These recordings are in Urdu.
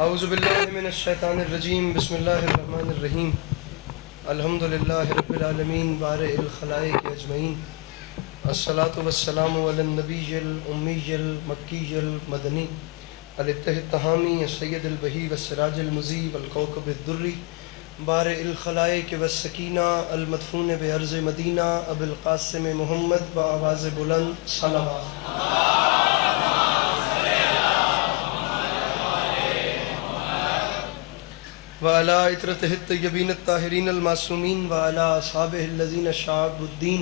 اعوذ باللہ من الشیطان الرجیم بسم اللہ الرحمن الرحیم الحمدللہ رب العالمین بارئ الخلائق اجمعین الصلاة والسلام علی النبی الامی المکی المدنی الاتح التہامی السید البہی والسراج المضی والکوکب الدری بارئ الخلائق والسکینہ المدفون بعرض مدینہ ابو القاسم محمد بآواز بلند صلوات وعلى عطرته الطيبين الطاهرين المعصومين وعلى أصحابه الذين شعبوا الدين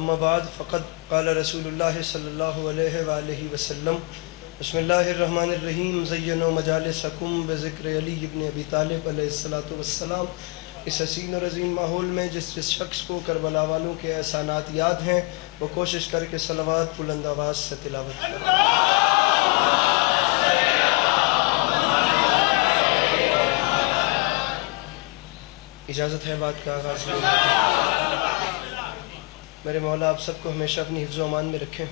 أما بعد فقد قال رسول الله صلى الله عليه وآله وسلم بسم الله الرحمن الرحيم زينوا مجالسكم بذكر علي بن ابی طالب علیہ الصلاۃ والسلام۔ اس حسین اور عظیم ماحول میں جس شخص کو کربلا والوں کے احسانات یاد ہیں وہ کوشش کر کے صلوات بلند آواز سے تلاوت کریں۔ اجازت ہے بات کا آغاز کریں۔ میرے مولا آپ سب کو ہمیشہ اپنی حفظ و امان میں رکھیں۔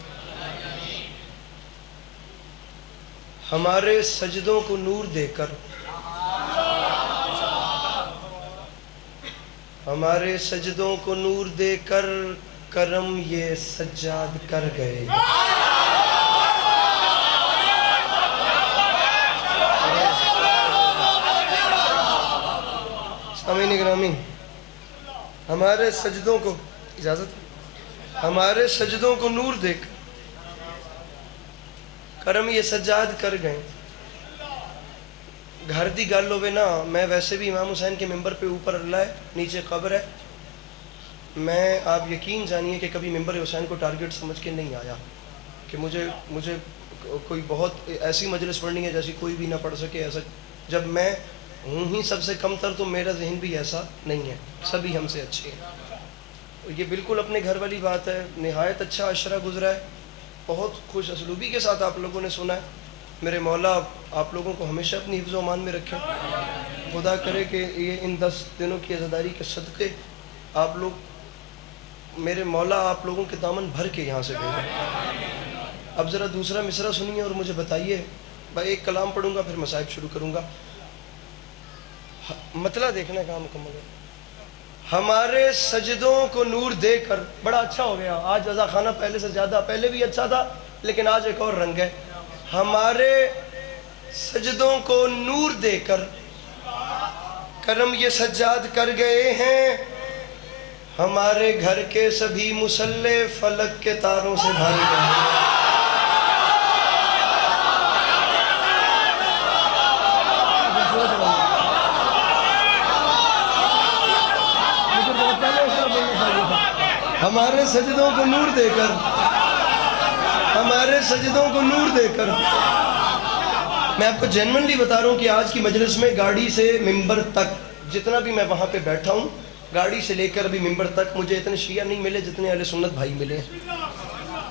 ہمارے سجدوں کو نور دے کر، ہمارے سجدوں کو نور دے کر کرم یہ سجاد کر گئے۔ سامعین گرامی، ہمارے سجدوں کو اجازت، ہمارے سجدوں کو نور دے کر کرم یہ سجاد کر گئے۔ گھر دی گل ہوئے نا، میں ویسے بھی امام حسین کے ممبر پہ اوپر اللہ ہے، نیچے قبر ہے، میں آپ یقین جانیے کہ کبھی ممبر حسین کو ٹارگٹ سمجھ کے نہیں آیا کہ مجھے کوئی بہت ایسی مجلس پڑھنی ہے جیسی کوئی بھی نہ پڑھ سکے۔ ایسا جب میں ہوں ہی سب سے کم تر تو میرا ذہن بھی ایسا نہیں ہے، سبھی ہم سے اچھے ہیں۔ یہ بالکل اپنے گھر والی بات ہے۔ نہایت اچھا عشرہ گزرا ہے، بہت خوش اسلوبی کے ساتھ آپ لوگوں نے سنا ہے۔ میرے مولا آپ لوگوں کو ہمیشہ اپنی حفظ و امان میں رکھیں۔ خدا کرے کہ یہ ان 10 دنوں کی عزاداری کے صدقے آپ لوگ، میرے مولا آپ لوگوں کے دامن بھر کے یہاں سے بھیجیں۔ اب ذرا دوسرا مصرع سنیے اور مجھے بتائیے، میں ایک کلام پڑھوں گا پھر مصائب شروع کروں گا۔ مطلب دیکھنا کہاں مکمل ہے۔ ہمارے سجدوں کو نور دے کر، بڑا اچھا ہو گیا آج رضا خانہ، پہلے سے زیادہ، پہلے بھی اچھا تھا لیکن آج ایک اور رنگ ہے۔ ہمارے سجدوں کو نور دے کر کرم یہ سجاد کر گئے ہیں، ہمارے گھر کے سبھی مصلے فلک کے تاروں سے بھر گئے۔ ہمارے سجدوں کو نور دے کر، ہمارے سجدوں کو نور دے کر، میں آپ کو جینوئنلی بتا رہا ہوں کہ آج کی مجلس میں گاڑی سے ممبر تک جتنا بھی میں وہاں پہ بیٹھا ہوں، گاڑی سے لے کر بھی ممبر تک مجھے اتنے شیعہ نہیں ملے جتنے اہل سنت بھائی ملے ہیں۔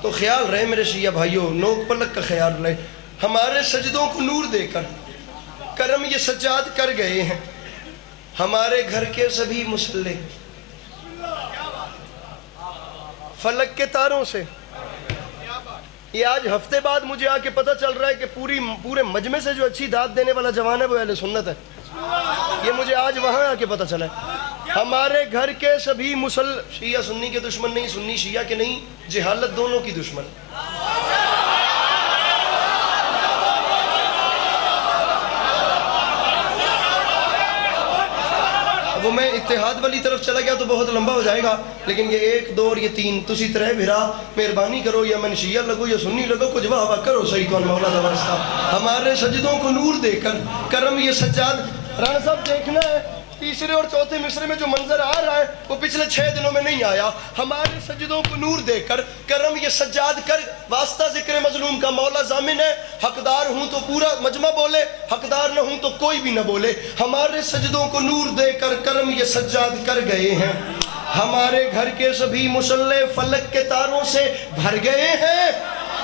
تو خیال رہے میرے شیعہ بھائیوں، نوک پلک کا خیال رہے۔ ہمارے سجدوں کو نور دے کر کرم یہ سجاد کر گئے ہیں، ہمارے گھر کے سبھی مصلے فلک کے تاروں سے۔ یہ آج ہفتے بعد مجھے آ کے پتہ چل رہا ہے کہ پورے مجمع سے جو اچھی داد دینے والا جوان ہے وہ اہل سنت ہے۔ یہ مجھے آج وہاں آ کے پتہ چلا ہے۔ ہمارے گھر کے سبھی شیعہ سنی کے دشمن نہیں، سنی شیعہ کے نہیں، جہالت دونوں کی دشمن۔ وہ میں اتحاد والی طرف چلا گیا تو بہت لمبا ہو جائے گا، لیکن یہ 1 2 اور یہ 3 تسی طرح بھرا مہربانی کرو، یا من شیعہ لگو یا سنی لگو، کچھ واہ کرو صحیح کون مولا دا واسطہ۔ ہمارے سجدوں کو نور دے کر کرم یہ سجاد۔ رانا صاحب دیکھنا ہے تیسرے اور چوتھے مصرے میں جو منظر آ رہا ہے وہ پچھلے 6 دنوں میں نہیں آیا۔ ہمارے سجدوں کو نور دے کر کرم یہ سجاد کر، واسطہ ذکر مظلوم کا مولا ضامن ہے، حقدار ہوں تو پورا مجمع بولے، حقدار نہ ہوں تو کوئی بھی نہ بولے۔ ہمارے سجدوں کو نور دے کر کرم یہ سجاد کر گئے ہیں، ہمارے گھر کے سبھی مصلے فلک کے تاروں سے بھر گئے ہیں۔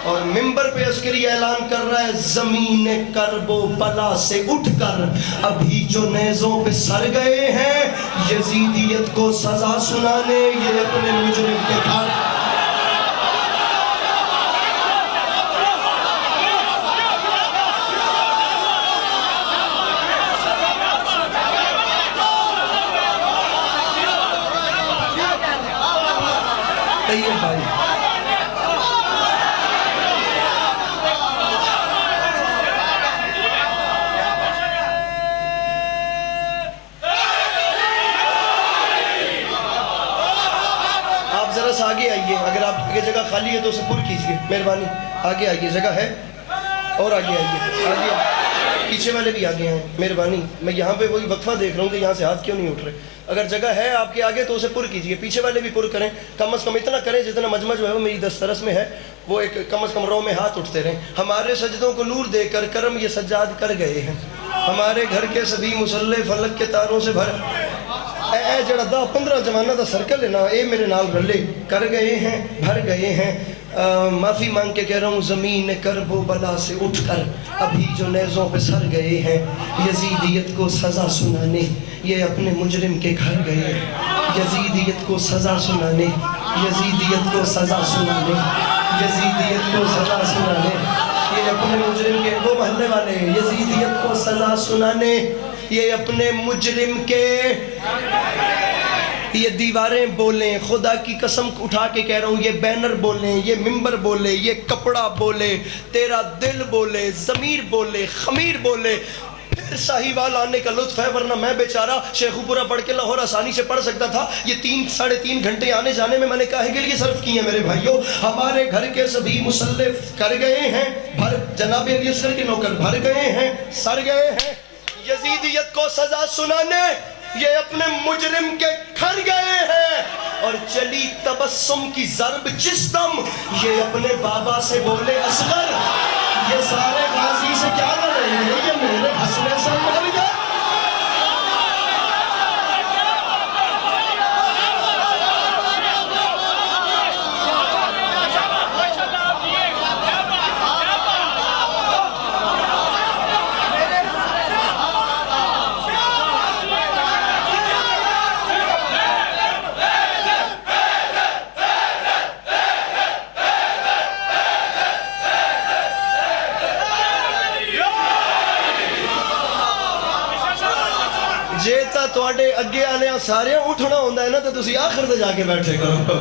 اور ممبر پہ عسکری اعلان کر رہا ہے، زمین کرب و بلا سے اٹھ کر ابھی جو نیزوں پہ سر گئے ہیں، یزیدیت کو سزا سنانے یہ اپنے مجرم کے گھر۔ طیب بھائی آپ ذرا سا آگے آئیے، اگر آپ کی جگہ خالی ہے تو اسے پر کیجیے مہربانی. آگے آئیے، جگہ ہے اور آگے آئیے، آگے پیچھے والے بھی آگے ہیں مہربانی. میں یہاں پہ وہی وقفہ دیکھ رہا ہوں کہ یہاں سے ہاتھ کیوں نہیں اٹھ رہے. اگر جگہ ہے آپ کے آگے تو اسے پر کیجیے، پیچھے والے بھی پر کریں. کم از کم اتنا کریں جتنا مجمع جو ہے وہ میری دسترس میں ہے، وہ ایک کم از کم رو میں ہاتھ اٹھتے رہیں. ہمارے سجدوں کو نور دے کر کرم یہ سجاد کر گئے ہیں، ہمارے گھر کے سبھی مسلح فلک کے تاروں سے بھر. اے جڑا 10-15 زمانہ دا سرکل ہے نا، اے میرے نال رلے کر گئے ہیں، بھر گئے ہیں. معافی مانگ کے کہہ رہا ہوں، زمین کرب و بلا سے اٹھ کر ابھی جو نیزوں پہ سر گئے ہیں، یزیدیت کو سزا سنانے یہ اپنے مجرم کے گھر گئے. یزیدیت کو سزا سنانے، یزیدیت کو سزا سنانے، یزیدیت کو سزا سنانے یہ اپنے مجرم کے، وہ محلے والے یزیدیت کو سزا سنانے یہ اپنے مجرم کے. یہ دیواریں بولیں، خدا کی قسم اٹھا کے کہہ رہا ہوں، یہ بینر بولیں، یہ ممبر بولے، یہ کپڑا بولے، تیرا دل بولے، ضمیر بولے، خمیر بولے، پھر ساہیوال آنے کا لطف ہے. ورنہ میں بیچارہ شیخو پورا پڑھ کے لاہور آسانی سے پڑھ سکتا تھا. یہ 3-3.5 گھنٹے آنے جانے میں نے کاہے کے لیے صرف کیے میرے بھائیوں. ہمارے گھر کے سبھی مسلف کر گئے ہیں، بھر جناب علی اصغر کے نوکر بھر گئے ہیں، سر گئے ہیں. یزیدیت کو سزا سنانے یہ اپنے مجرم کے گھر گئے ہیں. اور چلی تبسم کی ضرب جس دم یہ اپنے بابا سے بولے اصغر. یہ سارے غازی سے کیا لڑیں گے، یہ میرے حسنے سے مر گئے. جیتا تواڈے اگے آنے سارے اٹھنا ہوندہ ہے نا، تو تسی آخر تے جا کے بیٹھے کرو.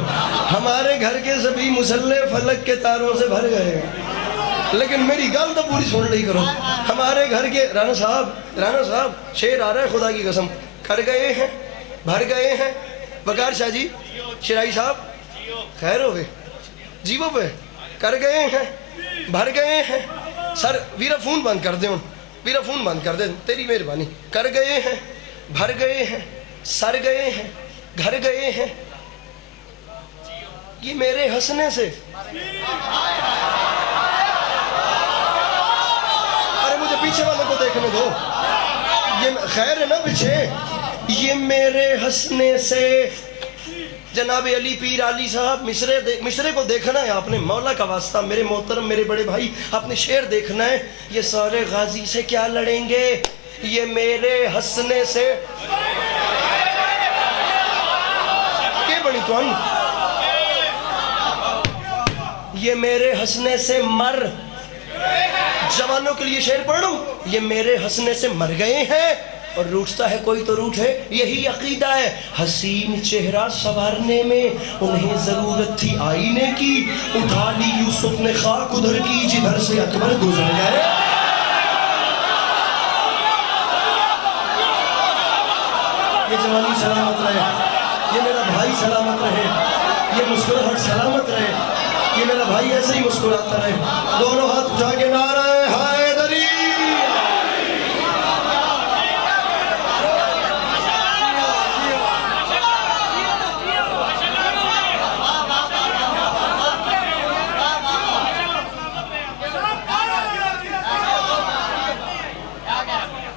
ہمارے گھر کے سبھی مسلح فلک کے تاروں سے بھر گئے ہیں. لیکن میری گل تو پوری سن لئی کرو. ہمارے گھر کے رانا صاحب شیر آ رہا ہے خدا کی قسم، کر گئے ہیں، بھر گئے ہیں. وقار شاہ جی، شرائی صاحب خیر ہوئے جیو پہ کر گئے ہیں، بھر گئے ہیں. سر ویرا فون بند کر دے، ویرا فون بند کر دے، تیری مہربانی. کر گئے ہیں، بھر گئے ہیں، سر گئے ہیں، گھر گئے ہیں یہ میرے ہنسنے سے. ارے مجھے پیچھے والوں کو دیکھنے دو، یہ خیر ہے نا پیچھے. یہ میرے ہنسنے سے جناب علی پیر علی صاحب مصرے کو دیکھنا ہے آپ نے، مولا کا واسطہ میرے محترم میرے بڑے بھائی، آپ نے شعر دیکھنا ہے. یہ سارے غازی سے کیا لڑیں گے، یہ میرے ہنسنے سے کیا بڑی توان، یہ میرے ہنسنے سے مر. جوانوں کے لیے شعر پڑھ لوں، یہ میرے ہنسنے سے مر گئے ہیں اور روٹتا ہے کوئی تو روٹے، یہی عقیدہ ہے. حسین چہرہ سنوارنے میں انہیں ضرورت تھی آئینے کی، اٹھا لی یوسف نے خاک ادھر کی جدھر سے اکبر گزر گئے. یہ جوانی سلامت رہے، یہ میرا بھائی سلامت رہے، یہ مسکراہٹ سلامت رہے، یہ میرا بھائی ایسے ہی مسکراتا رہے. دونوں ہاتھ اٹھا کے نعرہ حیدری.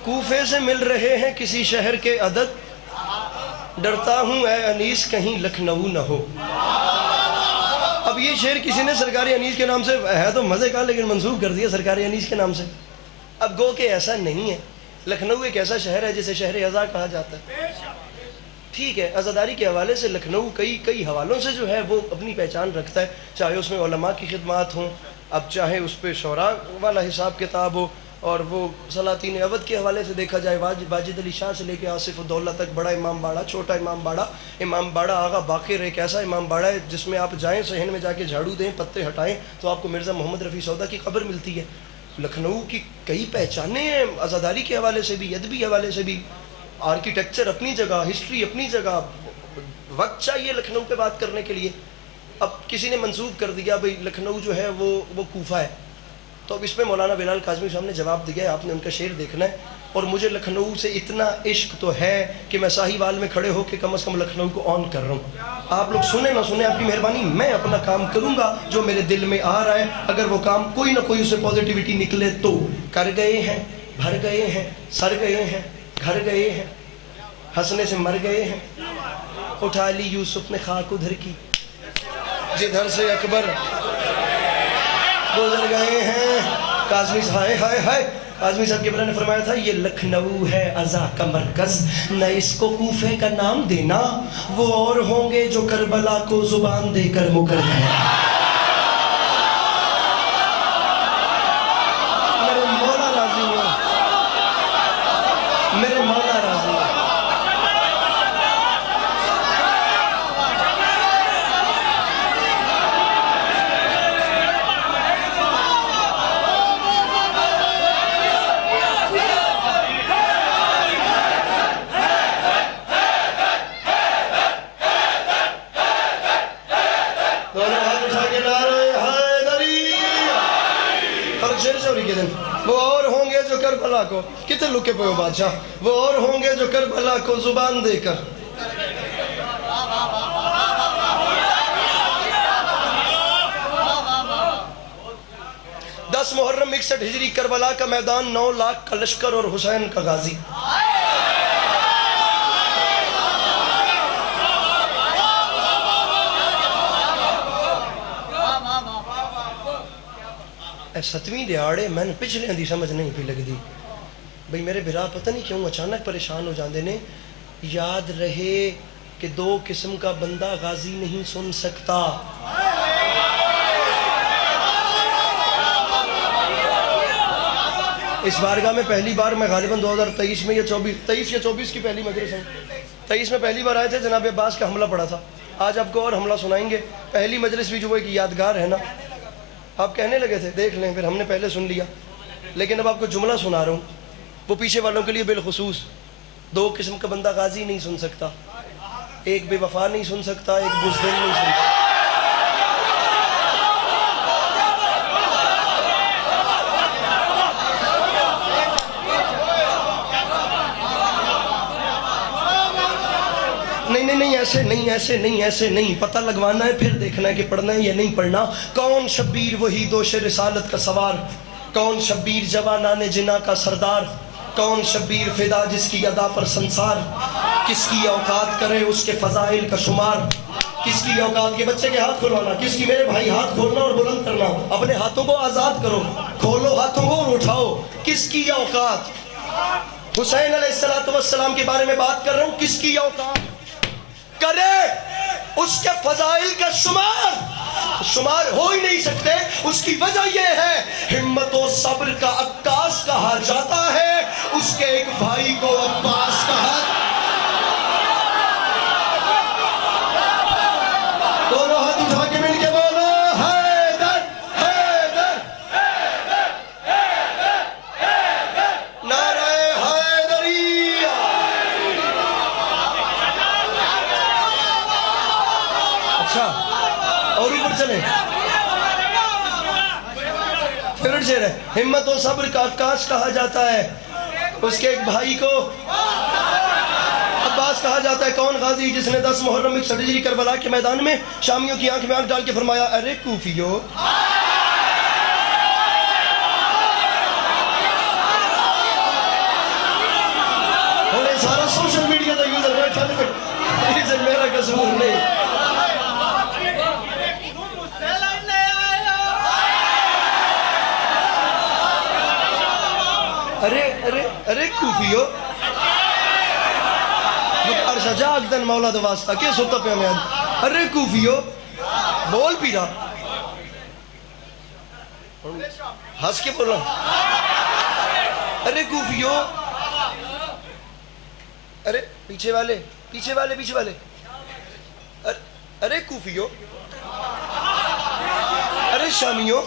کوفے سے مل رہے ہیں کسی شہر کے عدد، ڈرتا ہوں اے انیس کہیں لکھنؤ نہ ہو. اب یہ شعر کسی نے سرکار انیس کے نام سے ہے تو مزے کا، لیکن منسوخ کر دیا سرکار انیس کے نام سے. اب گو کہ ایسا نہیں ہے. لکھنؤ ایک ایسا شہر ہے جسے شہر عزا کہا جاتا ہے. ٹھیک ہے، عزاداری کے حوالے سے لکھنؤ کئی حوالوں سے جو ہے وہ اپنی پہچان رکھتا ہے، چاہے اس میں علماء کی خدمات ہوں، اب چاہے اس پہ شعراء والا حساب کتاب ہو، اور وہ سلاطین اودھ کے حوالے سے دیکھا جائے واجد علی شاہ سے لے کے آصف الدولہ تک بڑا امام باڑہ، چھوٹا امام باڑہ آغا باقر ایک ایسا امام باڑہ ہے جس میں آپ جائیں صحن میں جا کے جھاڑو دیں، پتے ہٹائیں تو آپ کو مرزا محمد رفیع سودا کی قبر ملتی ہے۔ لکھنؤ کی کئی پہچانیں ہیں عزاداری کے حوالے سے بھی، ادبی حوالے سے بھی، آرکیٹیکچر اپنی جگہ، ہسٹری اپنی جگہ، وقت چاہیے لکھنؤ پہ بات کرنے کے لیے۔ اب کسی نے منسوب کر دیا بھئی لکھنؤ جو ہے وہ کوفہ ہے، تو اب اس پہ مولانا بلال کاظمی صاحب نے جواب دیا ہے، آپ نے ان کا شعر دیکھنا ہے۔ اور مجھے لکھنؤ سے اتنا عشق تو ہے کہ میں ساہیوال میں کھڑے ہو کے کم از کم لکھنؤ کو آن کر رہا ہوں۔ آپ لوگ سنیں نہ سنیں، آپ کی مہربانی، میں اپنا کام کروں گا جو میرے دل میں آ رہا ہے، اگر وہ کام کوئی نہ کوئی اسے پازیٹیوٹی نکلے تو۔ کر گئے ہیں، بھر گئے ہیں، سر گئے ہیں، گھر گئے ہیں، ہنسنے سے مر گئے ہیں، اٹھا لی یوسف نے خاک ادھر کی، جدھر سے اکبر گزر گئے ہیں۔ کاظمی کاظمی صاحب کے بارے نے فرمایا تھا یہ لکھنؤ ہے عزا کا مرکز، نہ اس کو کوفے کا نام دینا، وہ اور ہوں گے جو کربلا کو زبان دے کر مکر گئے۔ میرے مولا راضی ہو، میرے مولا راضی ہو۔ وہ اور ہوں گے جو کربلا کو، کتنے لکے پہ ہو بادشاہ، وہ اور ہوں گے جو کربلا کو زبان دے کر۔ 10 محرم 61 ہجری، کربلا کا میدان، 9 لاکھ کا لشکر اور حسین کا غازی۔ اے 7ویں دیہاڑے میں نے پچھلے دی سمجھ نہیں پی لگ دی بھئی میرے بھرا پتہ نہیں کیوں اچانک پریشان ہو جاندے نے۔ یاد رہے کہ 2 قسم کا بندہ غازی نہیں سن سکتا۔ اس بارگاہ میں پہلی بار میں غالباً 2023 میں یا 23 یا 24 کی پہلی مجلس ہے، 23 میں پہلی بار آئے تھے، جناب عباس کا حملہ پڑا تھا۔ آج آپ کو اور حملہ سنائیں گے۔ پہلی مجلس بھی جو وہ ایک یادگار ہے نا، آپ کہنے لگے تھے دیکھ لیں، پھر ہم نے پہلے سن لیا، لیکن اب آپ کو جملہ سنا رہا ہوں، وہ پیچھے والوں کے لیے بالخصوص۔ 2 قسم کا بندہ غازی نہیں سن سکتا، ایک بے وفا نہیں سن سکتا، ایک بزدل نہیں سن سکتا۔ نہیں ایسے نہیں، پتہ لگوانا ہے پھر دیکھنا ہے کہ پڑھنا ہے یا نہیں پڑھنا۔ کون شبیر وہی دوش رسالت کا سوار، کون شبیر جوانان جنا کا سردار، کون شبیر فدا جس کی ادا پر سنسار، کس کی اوقات کرے اس کے فضائل کا شمار، کس کی اوقات کے بچے کے ہاتھ کھلوانا، کس کی میرے بھائی ہاتھ کھولنا اور بلند کرنا، اپنے ہاتھوں کو آزاد کرو، کھولو ہاتھوں کو اور اٹھاؤ، کس کی اوقات۔ حسین علیہ السلام کے بارے میں بات کر رہا ہوں، کس کی اوقات کرے اس کے فضائل کا شمار ہو ہی نہیں سکتے۔ اس کی وجہ یہ ہے ہمت و صبر کا عکاس کہا جاتا ہے، اس کے ایک بھائی کو عباس کہا۔ دونوں ہاتھ اٹھا کے مل کے بولو حیدر حیدر نعرہ حیدریہ۔ اچھا اور اوپر چلیں، فیورٹ شعر ہے، ہمت و صبر کا عکاس کہا جاتا ہے، اس کے ایک بھائی کو عباس کہا جاتا ہے۔ کون غازی جس نے 10 محرم 61 ہجری کربلا کے میدان میں شامیوں کی آنکھ میں آنکھ ڈال کے فرمایا ارے کوفیو، انہیں سارا سوشل میڈیا کا یوزر بیٹھا لیکن میرا قصور نہیں۔ ارے کوفیو، مقارشہ جاگ دن مولا دو واسطہ کیا سوتا پہ ہمیں آج، ارے کوفیو بول پی رہا، ہنس کے بول رہا ارے کوفیوں، ارے پیچھے والے پیچھے والے پیچھے والے، ارے کوفیوں، ارے شامیوں،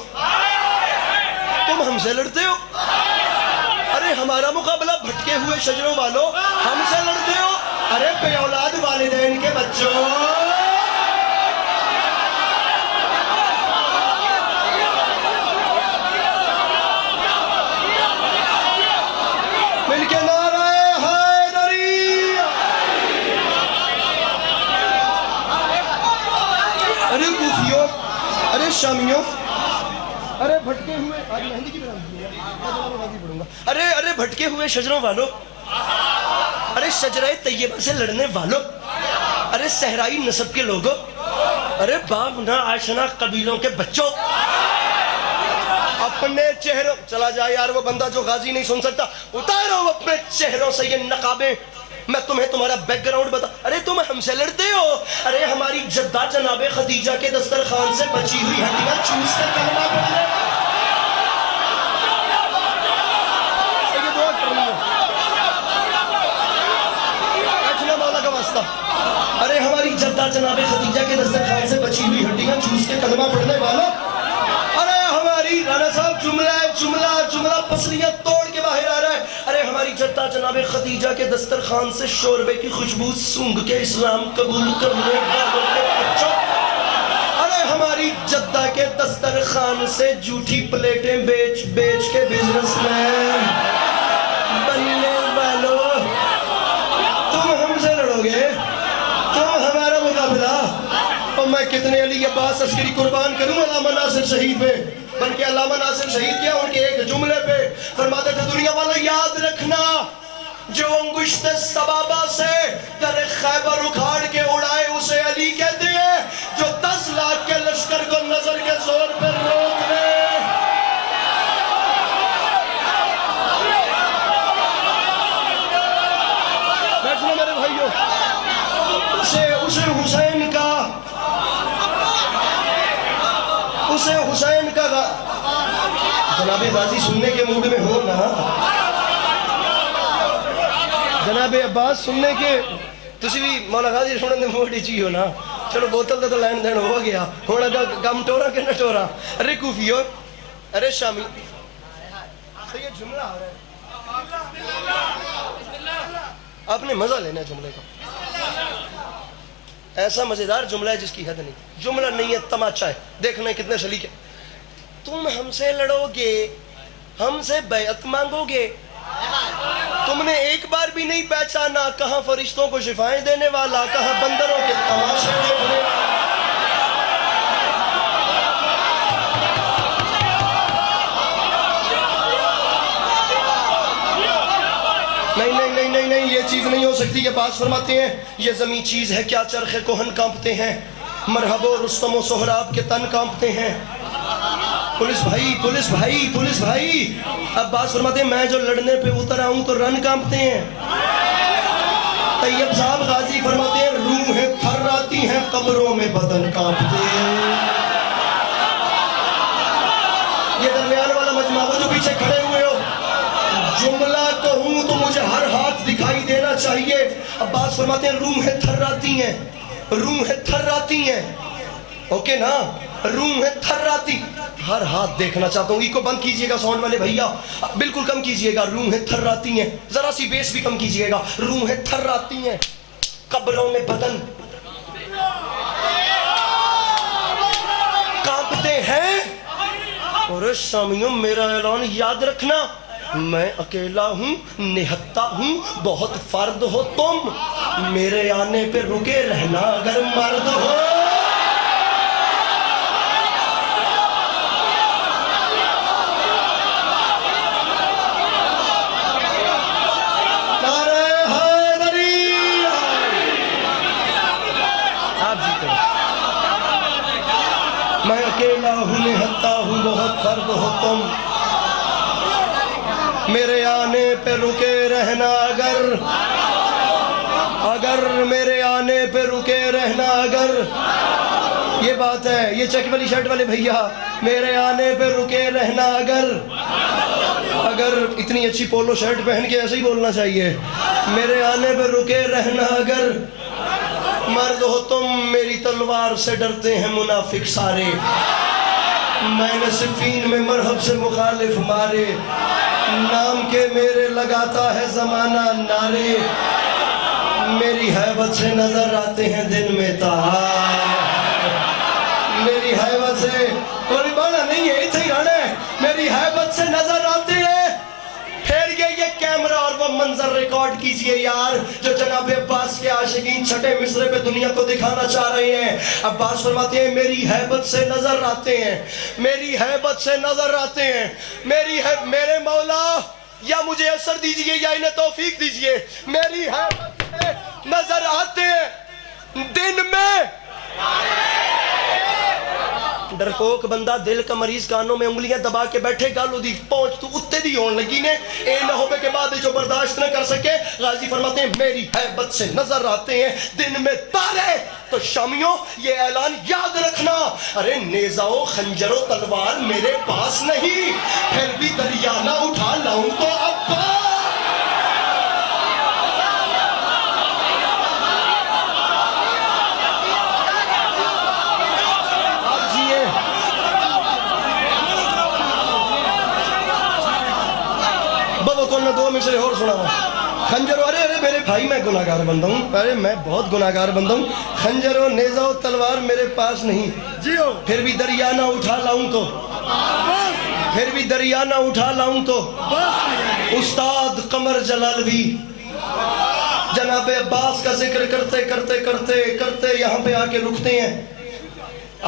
تم ہم سے لڑتے ہو؟ ارے ہمارا مقابلہ بھٹکے ہوئے شجروں والوں ہم سے لڑتے ہو؟ ارے بے اولاد والدین کے بچوں، مل کے نعرہ حیدری، ارے کوفیوں، ارے شامیوں، ارے بھٹکے ہوئے، آج مہندی کی پڑھوں گا، ارے بھٹکے ہوئے شجروں والوں، ارے شجرہ طیبہ سے لڑنے والوں، ارے صحرائی نسب کے لوگوں، ارے باغنا آشنا قبیلوں کے بچوں، اپنے چہروں، چلا جائے یار وہ بندہ جو غازی نہیں سن سکتا، اتارو اپنے چہروں سے یہ نقابیں، میں تمہیں تمہارا بیک گراؤنڈ بتا، ارے تم ہم سے لڑتے ہو؟ ارے ہماری جدہ جناب خدیجہ کے دسترخوان سے بچی ہوئی ہڈیاں چوس کر کلمہ پڑھنے، ارے ہماری جدہ جناب خدیجہ کے دسترخوان سے بچی ہوئی ہڈیاں چوس کے کلمہ پڑھنے والا، ارے ہماری رانا صاحب جملہ پسلیاں توڑ کے باہر آ رہا ہے، ارے ہماری جدہ جناب خدیجہ کے دسترخوان سے شوربے کی خوشبو سونگھ کے اسلام قبول کرنے والوں کے بچوں، ارے ہماری جدہ کے دسترخوان سے جھوٹی پلیٹیں بیچ کے بزنس مین بننے والوں، تم ہم سے لڑو گے؟ تم ہمارا مقابلہ؟ اور میں کتنے علی عباس عسکری قربان کروں علامہ ناصر شہید پہ، بلکہ علامہ ناصر شہید کیا ان کے ایک جملے پہ فرماتے تھے، دنیا والا یاد رکھنا جو انگشت سبابہ سے در خیبر اکھاڑ کے اڑائے اسے علی کہتے ہیں، جو 10 لاکھ کے لشکر کو نظر کے زور پر روک لے، بیٹھنا میرے بھائیوں، اسے حسین کا جناب غازی سننے کے موڈ میں ہو نا، جناب عباس سننے کے، تسی بھی مولا غازی سننے کے موڈ چی ہو نا، چلو بوتل دے تو لین دین ہو گیا، ہونا کم ٹورا کہ نہ ٹورا، ارے کوفیوں، ارے شامی، یہ جملہ آ رہا ہے، آپ نے مزہ لینا ہے جملے کا، ایسا مزیدار جملہ ہے جس کی حد نہیں، جملہ نہیں ہے تماچا ہے، دیکھنا ہے کتنے سلیقے، تم ہم سے لڑو گے، ہم سے بیعت مانگو گے، تم نے ایک بار بھی نہیں پہچانا کہاں فرشتوں کو شفائیں دینے والا، کہاں بندروں کے تماشے دیکھنے والا، نہیں یہ چیز نہیں ہو سکتی، یہ بات فرماتے ہیں یہ زمین چیز ہے کیا چرخ کوہن کانپتے ہیں، مرحبا و رستم و سہراب کے تن کانپتے ہیں، پولیس بھائی، اب بات فرماتے ہیں میں جو لڑنے پہ اتر آؤں تو رن کانپتے ہیں، طیب صاحب غازی فرماتے ہیں روحیں تھر آتی ہیں قبروں میں بدن کانپتے ہیں، یہ درمیان والا مجمع جو پیچھے کھڑے ہوئے ہو، جملہ کہوں تو مجھے ہر ہاتھ دکھائی دینا چاہیے، عباس فرماتے ہیں روحیں تھر آتی ہیں، اوکے نا، روحیں تھر آتی، ہر ہاتھ دیکھنا چاہتا ہوں، ایکو بند کیجئے گا ساؤنڈ والے بھیا، بالکل کم کیجئے گا، روحیں تھر آتی ہیں، ذرا سی بیس بھی کم کیجئے گا، روحیں تھر آتی ہیں قبروں میں بدن کانپتے ہیں، اور شامیوں میرا اعلان یاد رکھنا، میں اکیلا ہوں، نہتا ہوں، بہت فرد ہو تم، میرے آنے پہ رکے رہنا اگر مرد ہو، نعرہ حیدری، آپ جیتے ہیں، میں اکیلا ہوں، نہتا ہوں، بہت فرد ہو تم، میرے آنے پہ رکے رہنا اگر میرے آنے پہ رکے رہنا اگر، یہ بات ہے، یہ چیک والی شرٹ والے بھیا، میرے آنے پہ رکے رہنا اگر اتنی اچھی پولو شرٹ پہن کے ایسے ہی بولنا چاہیے، میرے آنے پہ رکے رہنا اگر مرد ہو تم، میری تلوار سے ڈرتے ہیں منافق سارے، میں نے صفین میں مرحب سے مخالف مارے، نام کے میرے لگاتا ہے زمانہ نعرے، میری حیبت سے نظر آتے ہیں دن میں تہار، میری حیبت سے کوئی بانا نہیں ہے، اتھے ہی رہنا ہے، میری حیبت سے نظر آتے ہیں۔ پھر یہ کیمرہ اور وہ منظر ریکارڈ کیجئے یار، جو جناب عباس کے عاشقین چھٹے مصرے پہ دنیا کو دکھانا چاہ رہے ہیں۔ عباس فرماتے ہیں میری حیبت سے نظر آتے ہیں، میری حیبت سے نظر آتے ہیں، میرے مولا یا مجھے اثر دیجئے یا انہیں توفیق دیجئے، میری حیبت سے نظر آتے ہیں دن میں۔ ڈرپوک بندہ دل کا مریض کانوں میں انگلیاں دبا کے بیٹھے گالو دی پہنچ تو اتے دی ہون لگی نے، اے نہ ہوئے کے بعد جو برداشت نہ کر سکے۔ غازی فرماتے ہیں میری حیبت سے نظر آتے ہیں دن میں تارے، تو شامیوں یہ اعلان یاد رکھنا، ارے نیزہ و خنجر و تلوار میرے پاس نہیں، پھر بھی دریا نہ اٹھا لاؤں تو ابا۔ دو مصرے اور سنا ہوں، خنجر و ارے میرے بھائی میں گناہگار بندہ ہوں، ارے میں بہت گناہگار بندہ ہوں، خنجر و نیزہ و تلوار میرے پاس نہیں، پھر بھی دریا نہ اٹھا لاؤں تو، پھر بھی دریا نہ اٹھا لاؤں تو۔ استاد قمر جلالوی جناب عباس کا ذکر کرتے کرتے کرتے کرتے یہاں پہ آ کے رکتے ہیں۔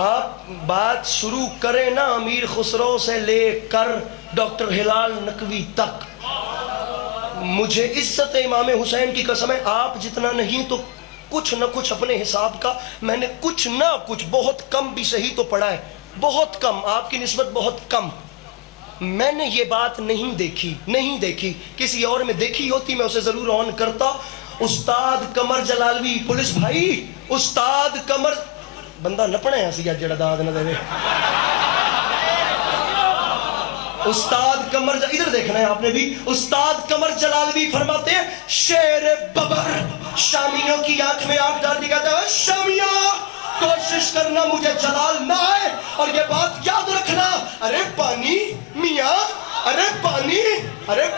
آپ بات شروع کریں نا امیر خسرو سے لے کر ڈاکٹر ہلال نقوی تک، مجھے عزت امام حسین کی قسم ہے آپ جتنا نہیں تو کچھ نہ کچھ اپنے حساب کا میں نے کچھ نہ کچھ بہت کم بھی صحیح تو پڑھا ہے، بہت کم، آپ کی نسبت بہت کم۔ میں نے یہ بات نہیں دیکھی، کسی اور میں دیکھی ہوتی میں اسے ضرور آن کرتا۔ استاد قمر جلالوی پولیس بھائی، استاد قمر بندہ نپنے ہیں سیا جڑا داد نہ دے، استاد قمر ادھر دیکھنا ہے آپ نے بھی، استاد قمر جلالوی فرماتے ہیں شیر ببر شامیوں کی آنکھ میں آنکھ ڈال کے کہتا ہے شامیوں کوشش کرنا مجھے جلال نہ آئے، اور یہ بات یاد رکھنا، ارے پانی میاں، ارے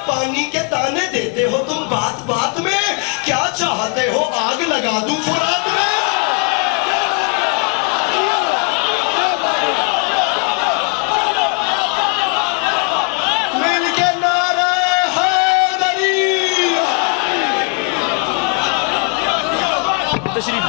پانی کے تانے دیتے ہو تم بات بات میں، کیا چاہتے ہو آگ لگا دوں فرات میں؟ تشریف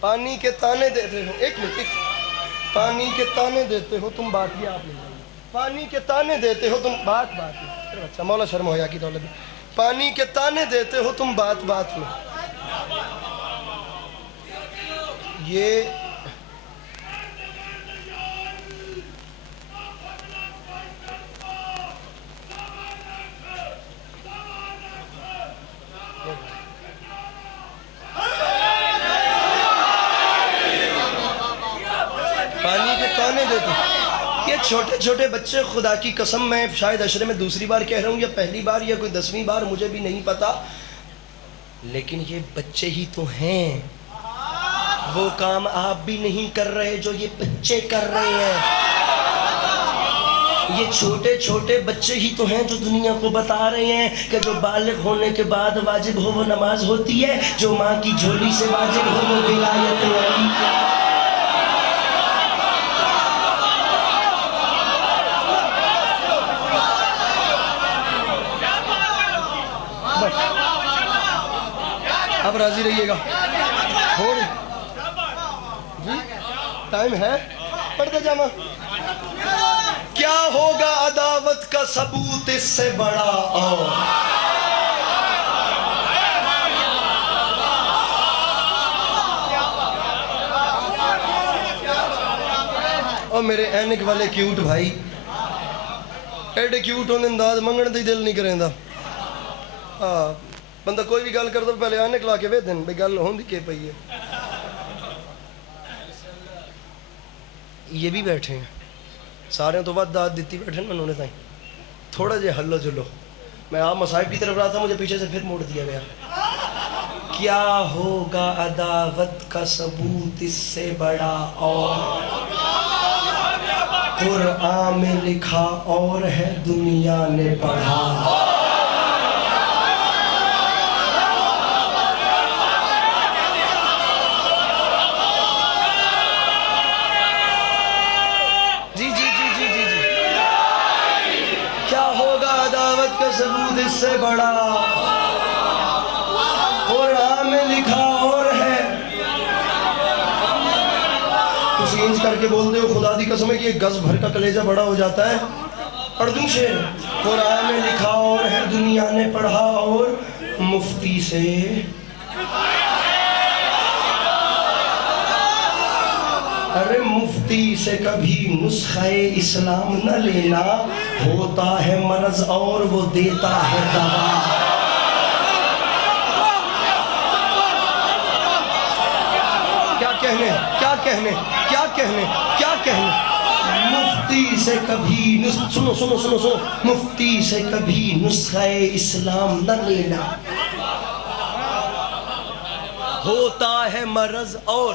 پانی کے تانے دیتے ہو، ایک منٹ، پانی کے تانے دیتے ہو تم بات بھی آپ لے جائیے، پانی کے تانے دیتے ہو تم بات میں، اچھا مولا شرم ہویا کی دولت، پانی کے تانے دیتے ہو تم بات میں، یہ پانی کے تانے دیتے، یہ چھوٹے چھوٹے بچے، خدا کی قسم میں شاید عشرے میں دوسری بار کہہ رہا ہوں یا پہلی بار یا کوئی 10ویں بار، مجھے بھی نہیں پتا، لیکن یہ بچے ہی تو ہیں، وہ کام آپ بھی نہیں کر رہے جو یہ بچے کر رہے ہیں، یہ چھوٹے چھوٹے بچے ہی تو ہیں جو دنیا کو بتا رہے ہیں کہ جو بالغ ہونے کے بعد واجب ہو وہ نماز ہوتی ہے، جو ماں کی جھولی سے واجب ہو وہ ولایت علی۔ اب راضی رہیے گا، ہو رہی جی ٹائم ہے، پڑھتے جانا۔ کیا ہوگا عداوت کا ثبوت اس سے بڑا اور اور میرے اینک والے کیوٹ بھائی ایڈے کیوٹ ہونے انداز منگن دی دل نہیں کریں دا بندہ کوئی بھی گل کر دو پہلے اینک لا کے وے دن بھئی گل ہوں دی کے پئی ہے. یہ بھی بیٹھے ہیں سارے تو بعد داد دیتی بیٹھے ہیں انہوں نے تائیں تھوڑا جے ہلو جلو. میں آپ مصائب کی طرف رہا تھا مجھے پیچھے سے پھر موڑ دیا گیا. کیا ہوگا عداوت کا ثبوت اس سے بڑا اور قرآن میں لکھا اور ہے دنیا نے پڑھا. کیا ہوگا عداوت کا ثبوت اس سے بڑا قرآن میں لکھا اور ہے. کچھ انج کر کے بول دے ہو خدا دی قسم ہے کہ ایک گز بھر کا کلیجہ بڑا ہو جاتا ہے. پڑھ دوں شعر. قرآن میں لکھا اور ہے دنیا نے پڑھا اور مفتی سے ارے مفتی سے کبھی نسخہ اسلام نہ لینا ہوتا ہے مرض اور وہ دیتا ہے دوا. کیا کہنے کیا کہنے کیا کہنے کیا کہنے. مفتی سے کبھی سنو سنو سنو سنو مفتی سے کبھی نسخہ اسلام نہ لینا ہوتا ہے مرض اور.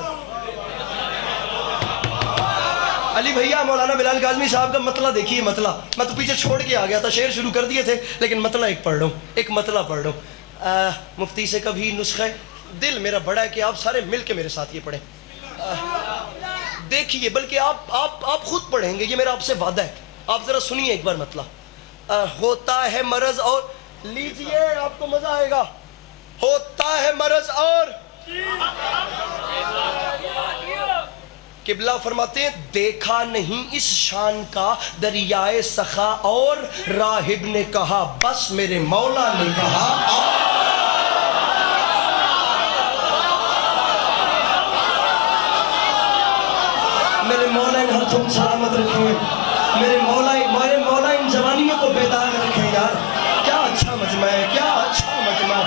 علی بھیا مولانا بلال کاظمی صاحب کا مطلع دیکھیے. مطلع میں تو پیچھے چھوڑ کے آ گیا تھا شعر شروع کر دیے تھے لیکن مطلع ایک پڑھ رہا ہوں ایک مطلع پڑھ رہا ہوں. مفتی سے کبھی نسخہ دل میرا بڑا ہے کہ آپ سارے مل کے میرے ساتھ یہ پڑھیں. دیکھیے بلکہ آپ خود پڑھیں گے یہ میرا آپ سے وعدہ ہے. آپ ذرا سنیے ایک بار مطلع. ہوتا ہے مرض اور لیجئے آپ کو مزہ آئے گا. ہوتا ہے مرض اور قبلہ فرماتے ہیں دیکھا نہیں اس شان کا دریائے سخا اور راہب نے کہا بس میرے مولا نے کہا. میرے مولا ان ہاتھوں کو سلامت رکھیں. میرے مولا ان جوانیوں کو بیدار رکھیں. یار کیا اچھا مجمع ہے کیا اچھا مجمع.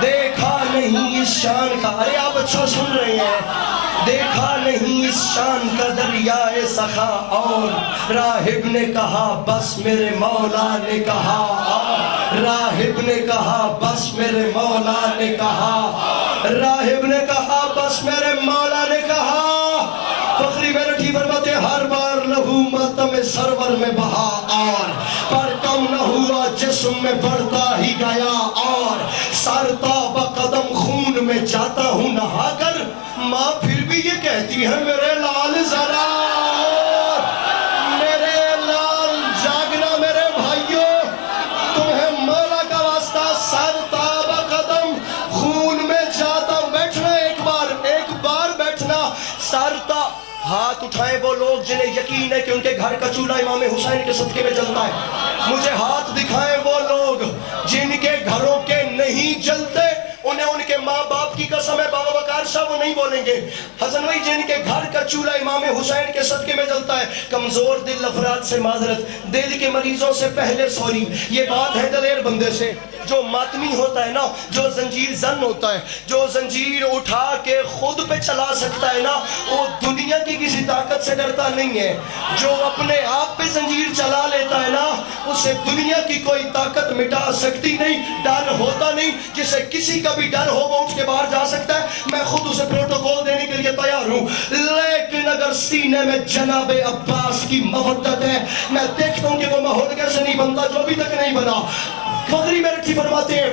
دیکھا نہیں اس شان کا ارے آپ اچھا سن رہے ہیں. دیکھا نہیں اس شان کا دریائے سخا اور راہب نے کہا بس میرے مولا نے کہا. راہب نے کہا بس میرے مولا نے کہا. راہب نے کہا بس میرے مولا نے کہا. فخری میرٹھی فرماتے ہر بار لہو ماتم سرور میں بہا اور پر کم نہ ہوا جسم میں بڑھتا ہی گیا اور سارتا بقدم خون میں جاتا ہوں نہا کر. ماں پھر بھی یہ کہتی ہے میرے لال ذرا میرے لال جاگنا میرے بھائیوں تمہیں مولا کا واسطہ سارتا بقدم خون میں جاتا ہوں. بیٹھنا ایک بار بیٹھنا. سارتا ہاتھ اٹھائیں وہ لوگ جنہیں یقین ہے کہ ان کے گھر کا چولہا امام حسین کے صدقے میں جلتا ہے. مجھے ہاتھ دکھائیں وہ لوگ جن کے گھروں کے نہیں جلتے. انہیں ان کے ماں باپ کی قسم ہے بابا وقار صاحب وہ نہیں بولیں گے. حسن بھائی جن کے گھر کا چولہا امام حسین کے صدقے میں جلتا ہے. کمزور دل افراد سے معذرت دل کے مریضوں سے پہلے سوری. یہ بات ہے دلیر بندے سے جو ماتمی ہوتا ہے نا جو زنجیر زن ہوتا ہے جو زنجیر اٹھا کے خود پہ چلا سکتا ہے نا وہ دنیا کی کسی طاقت سے ڈرتا نہیں ہے. جو اپنے آپ پہ زنجیر چلا لیتا ہے نا اسے دنیا کی کوئی طاقت مٹا سکتی نہیں. ڈر ہوتا نہیں جسے کسی کا بھی ڈر ہو وہ اٹھ کے باہر جا سکتا ہے. میں خود اسے پروٹوکول دینے کے لیے تیار ہوں لیکن اگر سینے میں جناب عباس کی محبت ہے میں دیکھتا ہوں کہ وہ ماحول کیسے نہیں بنتا جو ابھی تک نہیں بنا. فخری میرٹھی فرماتے ہیں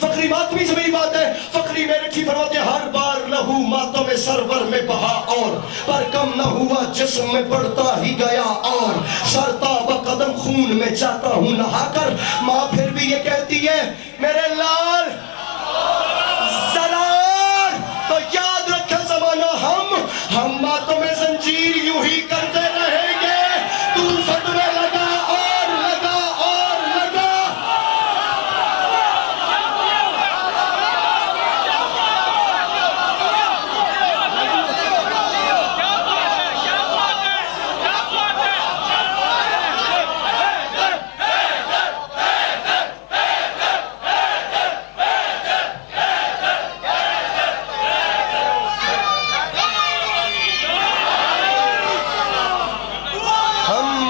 فخری ماتمی سے میری بات ہے. فخری میرٹھی فرماتے ہیں ہر بار لہو ماتم سرور میں بہا اور پر کم نہ ہوا جسم میں بڑھتا ہی گیا اور سرتا بقدم خون میں جاتا ہوں نہا کر. ماں پھر بھی یہ کہتی ہے میرے لال زرار تو یاد رکھے زمانہ ہم ماتم زنجیر یوں ہی کرتے رہیں گے. تو فتوے لگا اور لگا اور لگا.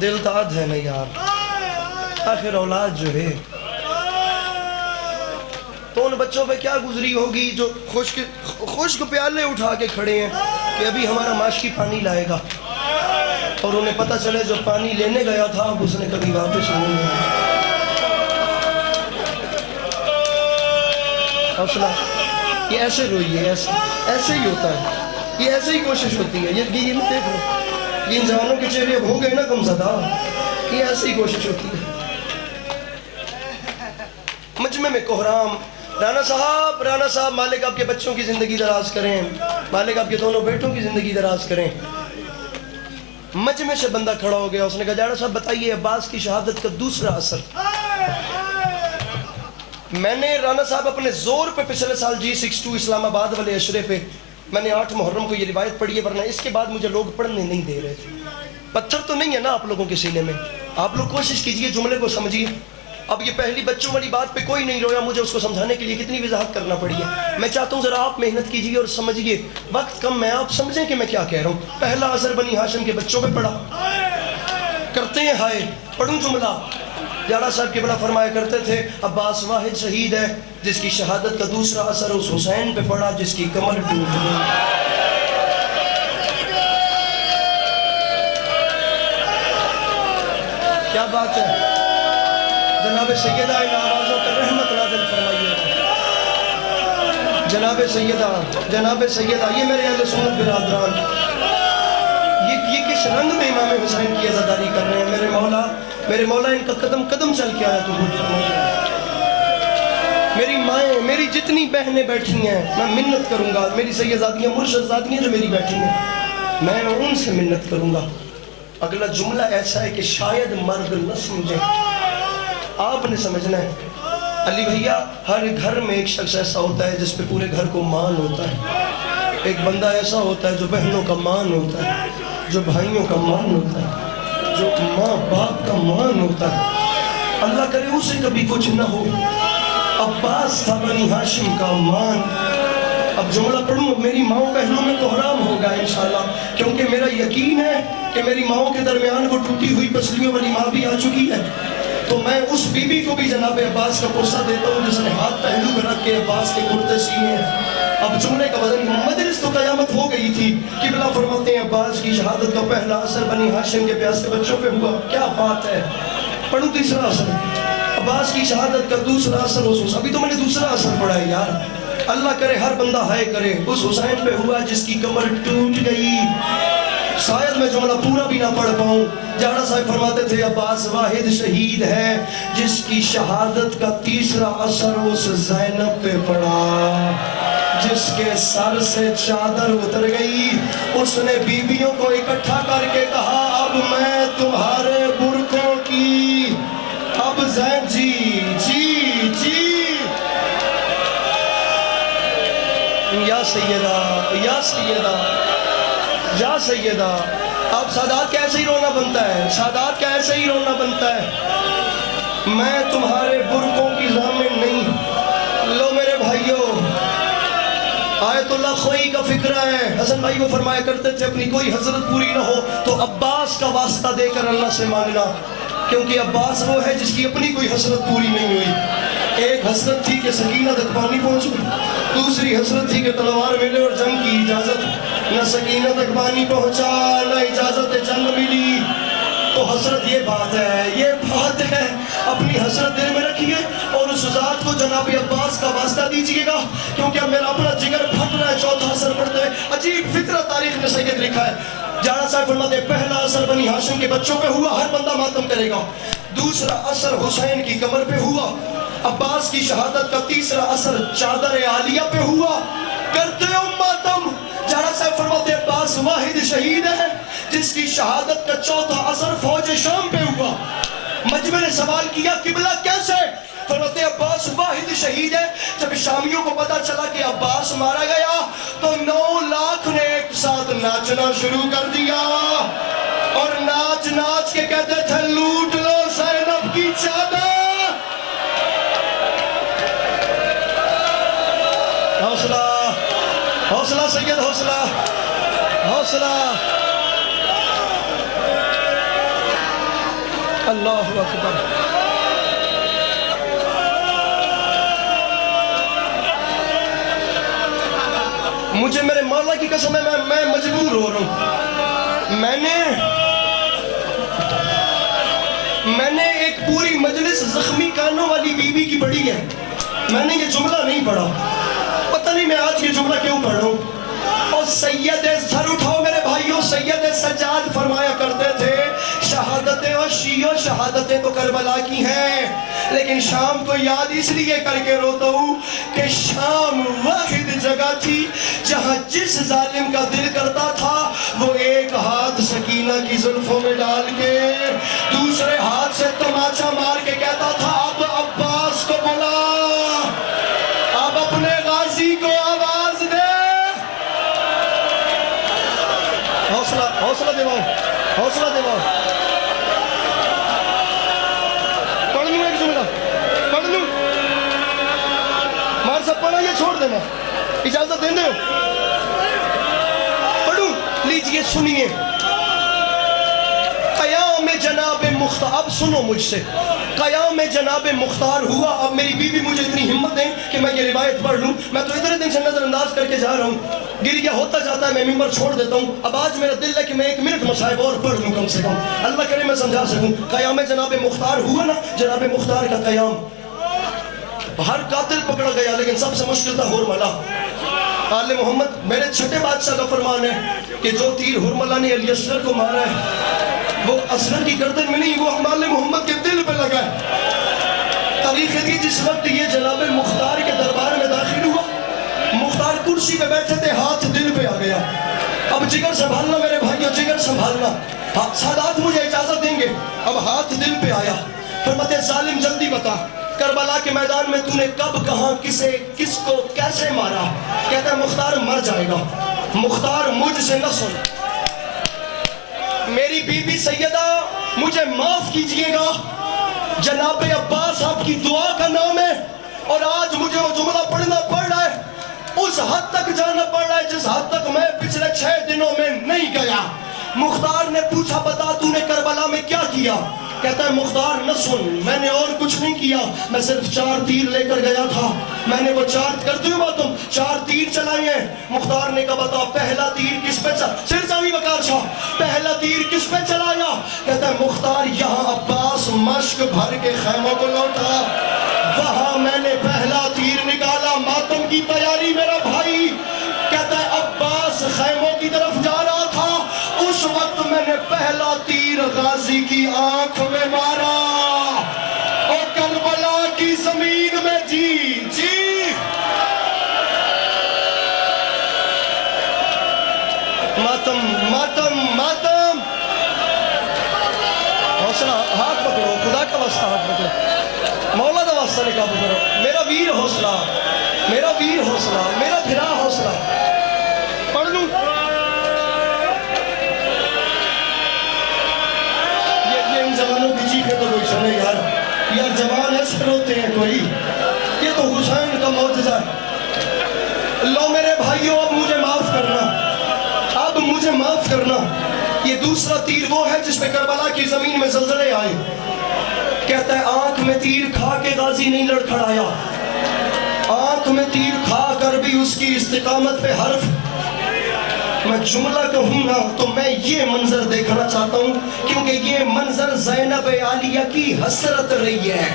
دل داد ہے نا یار، آخر اولاد جو ہے تو ان بچوں پہ کیا گزری ہوگی جو خشک پیالے اٹھا کے کھڑے ہیں کہ ابھی ہمارا معاشی پانی لائے گا، اور انہیں پتہ چلے جو پانی لینے گیا تھا اب اس نے کبھی واپس نہیں آیا۔ حوصلہ، یہ ایسے روئی ہے، ایسے ہی ہوتا ہے، یہ ایسے ہی کوشش ہوتی ہے، یہ مت دیکھ لو، یہ انسانوں کے چہرے اب ہو گئے نا کم زدہ، یہ ایسے ہی کوشش ہوتی ہے۔ مجمع میں کوہرام، رانا صاحب مالک آپ کے بچوں کی زندگی دراز کریں، مالک آپ کے دونوں بیٹوں کی زندگی دراز کریں۔ مجمع سے بندہ کھڑا ہو گیا، اس نے کہا جاڑا صاحب بتائیے عباس کی شہادت کا دوسرا اثر۔ میں نے رانا صاحب اپنے زور پہ پچھلے سال G62 اسلام آباد والے اشرے پہ میں نے 8 محرم کو یہ روایت پڑھی ہے، ورنہ اس کے بعد مجھے لوگ پڑھنے نہیں دے رہے تھے۔ پتھر تو نہیں ہے نا آپ لوگوں کے سینے میں، آپ لوگ کوشش کیجئے جملے کو سمجھیے۔ اب یہ پہلی بچوں والی بات پہ کوئی نہیں رویا، مجھے اس کو سمجھانے کے لیے کتنی وضاحت کرنا پڑی ہے۔ میں چاہتا ہوں ذرا آپ محنت کیجئے اور سمجھیے، وقت کم ہے، آپ سمجھیں کہ میں کیا کہہ رہا ہوں۔ پہلا اثر بنی ہاشم کے بچوں پہ پڑا، کرتے ہیں ہائے، پڑھوں جملہ۔ جاڑا صاحب کے بڑا فرمایا کرتے تھے عباس واحد شہید ہے جس کی شہادت کا دوسرا اثر اس حسین پہ پڑا جس کی کمر ٹوٹ گئی۔ کیا بات ہے، جناب سیدہ ان آوازوں پر رحمت نازل فرمائیے۔ جناب سیدہ یہ میرے اہل سنت برادران، یہ کس رنگ میں امام حسین کی عزاداری کر رہے ہیں۔ میرے مولا ان کا قدم قدم چل کے آیا تو خود فرمائیے۔ میری مائیں، میری جتنی بہنیں بیٹھی ہیں میں منت کروں گا، میری سیدزادیاں مرشد زادیاں جو میری بیٹھی ہیں میں ان سے منت کروں گا۔ اگلا جملہ ایسا ہے کہ شاید مرد نہ سمجھیں، آپ نے سمجھنا ہے۔ علی بھیا، ہر گھر میں ایک شخص ایسا ہوتا ہے جس پہ پورے گھر کو مان ہوتا ہے، ایک بندہ ایسا ہوتا ہے جو بہنوں کا مان ہوتا ہے، جو بھائیوں کا مان ہوتا ہے، جو ماں باپ کا مان ہوتا ہے۔ اللہ کرے اسے کبھی کچھ نہ ہو۔ عباس تھا بنی ہاشم کا مان۔ اب جملہ پڑھوں، میری ماؤں بہنوں میں کوہرام ہوگا انشاءاللہ، کیونکہ میرا یقین ہے کہ میری ماؤں کے درمیان وہ ٹوٹی ہوئی پسلیوں والی ماں بھی آ چکی ہے، تو میں اس بی بی کو بھی جناب عباس کا پرسہ دیتا ہوں جس نے ہاتھ پہلو پہ رکھ کے عباس کے کرتے سیے ہیں۔ اب جملے کا وزن، مجلس تو قیامت ہو گئی تھی، قبلہ فرماتے ہیں عباس کی شہادت کا پہلا اثر بنی ہاشم کے پیاسے بچوں پہ ہوا۔ کیا بات ہے، پڑھوں تیسرا اثر، عباس کی شہادت کا دوسرا اثر اس، ابھی تو میں نے دوسرا اثر پڑھا ہے یار۔ اللہ کرے ہر بندہ ہائے کرے، اس حسین پہ ہوا جس کی کمر ٹوٹ گئی۔ شاید میں جملہ پورا بھی نہ پڑھ پاؤں۔ جاڑا صاحب فرماتے تھے عباس واحد شہید ہے جس کی شہادت کا تیسرا اثر اس زینب پہ پڑا جس کے سر سے چادر اتر گئی۔ اس نے بیویوں کو اکٹھا کر کے کہا اب میں تمہارے برقعوں کی، اب زینب جی یا سیدہ یا سیدہ یا سیدہ۔ اب سادات کا ایسے ہی رونا بنتا ہے، سادات کا ایسے ہی رونا بنتا ہے، میں تمہارے برقعوں کی ضامن نہیں۔ لو میرے بھائیوں، آیت اللہ خوئی کا فکرہ ہے۔ حسن بھائی وہ فرمایا کرتے تھے اپنی کوئی حسرت پوری نہ ہو تو عباس کا واسطہ دے کر اللہ سے مانگنا، کیونکہ عباس وہ ہے جس کی اپنی کوئی حسرت پوری نہیں ہوئی۔ ایک حسرت تھی کہ سکینہ تک پانی پہنچ گئی، دوسری حسرت تھی کہ تلوار ملے اور جنگ کی اجازت، نہ سکینہ تک پانی پہنچا نہ اجازت جنگ ملی۔ تو حسرت یہ بات ہے، اپنی حسرت دل میں رکھیے اور اس ذات کو جناب عباس کا واسطہ دیجئے گا، کیونکہ اب میرا اپنا جگر پھٹ رہا ہے۔ چوتھا اثر پڑھتے ہیں، عجیب فکرہ تاریخ میں سید لکھا ہے۔ جاڑا صاحب فرماتے ہیں پہلا اثر بنی ہاشم کے بچوں پہ ہوا، ہر بندہ ماتم کرے گا۔ دوسرا اثر حسین کی کمر پہ ہوا۔ عباس کی شہادت کا تیسرا اثر چادر عالیہ پہ ہوا، کرتے ہو ماتم۔ جاڑا صاحب فرماتے ہیں عباس واحد شہید ہے جس کی شہادت کا چوتھا اثر فوج شام پہ ہوا۔ مجمع نے سوال کیا قبلہ کیسے؟ فرماتے ہیں عباس واحد شہید ہے۔ جب شامیوں کو پتا چلا کہ عباس مارا گیا تو 9 لاکھ نے ایک ساتھ ناچنا شروع کر دیا اور ناچ ناچ کے کہتے تھے لوٹ لو زینب کی چادر۔ حوصلہ حوصلہ سید، حوصلہ حوصلہ۔ اللہ اکبر. مجھے میرے مولا کی قسم ہے میں مجبور ہو رہا ہوں. میں نے ایک پوری مجلس زخمی کانوں والی بی بی کی پڑھی ہے. میں نے یہ جملہ نہیں پڑھا. پتہ نہیں میں آج یہ جملہ کیوں پڑھ رہا ہوں. اور سید سر اٹھاؤ میرے بھائیوں. سید سجاد فرمایا کرتے تھے شہادتیں اور شیعہ شہادتیں تو کربلا کی ہیں، لیکن شام کو یاد اس لیے کر کے روتا ہوں کہ شام واحد جگہ تھی جہاں جس ظالم کا دل کرتا تھا وہ ایک ہاتھ سکینہ کی زلفوں میں ڈال کے دوسرے ہاتھ سے تماچا مار کے کہتا تھا اب عباس کو بلا، اب اپنے غازی کو آواز دے. حوصلہ دیواؤ، حوصلہ دیواؤ. پڑھ لوں ایک جملہ، پڑھ لوں. مار صاحب پڑھا یا چھوڑ دینا؟ اجازت دیں دے ہو؟ پڑھوں؟ لیجئے سنیے. قیام جناب مختار، اب سنو مجھ سے. قیام جناب مختار ہوا. اب میری بیوی مجھے اتنی ہمت دیں کہ میں یہ روایت پڑھ لوں. میں تو اتنے دن سے نظر انداز کر کے جا رہا ہوں، گریہ ہوتا جاتا ہے، میں ممبر چھوڑ دیتا ہوں. اب آج میرا دل ہے کہ میں 1 منٹ مصائب اور پڑھ لوں کم سے کم. اللہ کرے میں سمجھا سکوں. قیام جناب مختار ہوا نا. جناب مختار کا قیام، ہر قاتل پکڑا گیا لیکن سب سے مشکل تھا ہرملہ. آل محمد میرے چھٹے بادشاہ کا فرمان ہے کہ جو تیر ہرملہ نے علی اصغر کو مارا ہے وہ اصغر کی گردن میں نہیں، وہ آل محمد کے دل پہ لگا ہے. تاریخ تھی جس وقت یہ جناب مختار کے دربار میں داخل ہوا، مختار کرسی پہ بیٹھے تھے، ہاتھ دل پہ آ گیا. اب جگر سنبھالنا میرے بھائیوں، جگر سنبھالنا. سادات مجھے اجازت دیں گے. اب ہاتھ دل پہ آیا. فرماتے ظالم جلدی بتا کربلا کے میدان میں تو نے کب کہاں کسے کس کو کیسے مارا؟ کہتا ہے مختار مر جائے گا. مختار مجھ سے نہ سن. میری بی بی سیدہ مجھے معاف کیجئے گا، جناب عباس آپ کی دعا کا نام ہے اور آج مجھے وہ جملہ پڑھنا پڑ رہا ہے. اس حد تک جانا پڑ رہا ہے جس حد تک میں پچھلے 6 دنوں میں نہیں گیا. مختار نے پوچھا بتا تو نے کربلا میں کیا کیا؟ کہتا ہے مختار نہ سن، میں نے اور کچھ نہیں کیا، میں صرف 4 تیر لے کر گیا تھا. میں نے وہ 4 کرتے ہو تم 4 تیر چلائے ہیں. مختار نے کہا بتا پہلا تیر کس پہ سرساوی وقار شاہ پہلا تیر کس پہ چلایا؟ کہتا ہے مختار یہاں عباس مشک بھر کے خیموں کو لوٹا، وہاں میں نے پہلا تیر نکالا. ماتم کی تیاری میرا بھائی. کہتا ہے عباس خیموں کی طرف جا رہا تھا، اس وقت میں نے پہلا تیر غازی کی آنکھ میں مارا اور کربلا کی زمین میں جی ماتم ماتم ماتم. حوصلہ ہاتھ پکڑو، خدا کا واسطہ ہاتھ پکڑو، مولا کا واسطہ نے قابو کرو. میرا ویر حوصلہ، میرا ویر حوصلہ، میرا بھرا حوصلہ. پڑھ لوں؟ یہ ان زمانوں کی چیخیں تو کوئی سنے یار جوان ایسے روتے ہیں کوئی. یہ تو حسین کا معجزہ ہے. لو میرے بھائیوں اب مجھے معاف کرنا، اب مجھے معاف کرنا. یہ دوسرا تیر وہ ہے جس پہ کربلا کی زمین میں زلزلے آئے. کہتا ہے آنکھ میں تیر کھا کے غازی نہیں لڑکھڑایا، آنکھ میں تیر کھا کر بھی اس کی استقامت پہ حرف. میں جملہ کہوں نا تو میں یہ منظر دیکھنا چاہتا ہوں کیونکہ یہ منظر زینب عالیہ کی حسرت رہی ہے.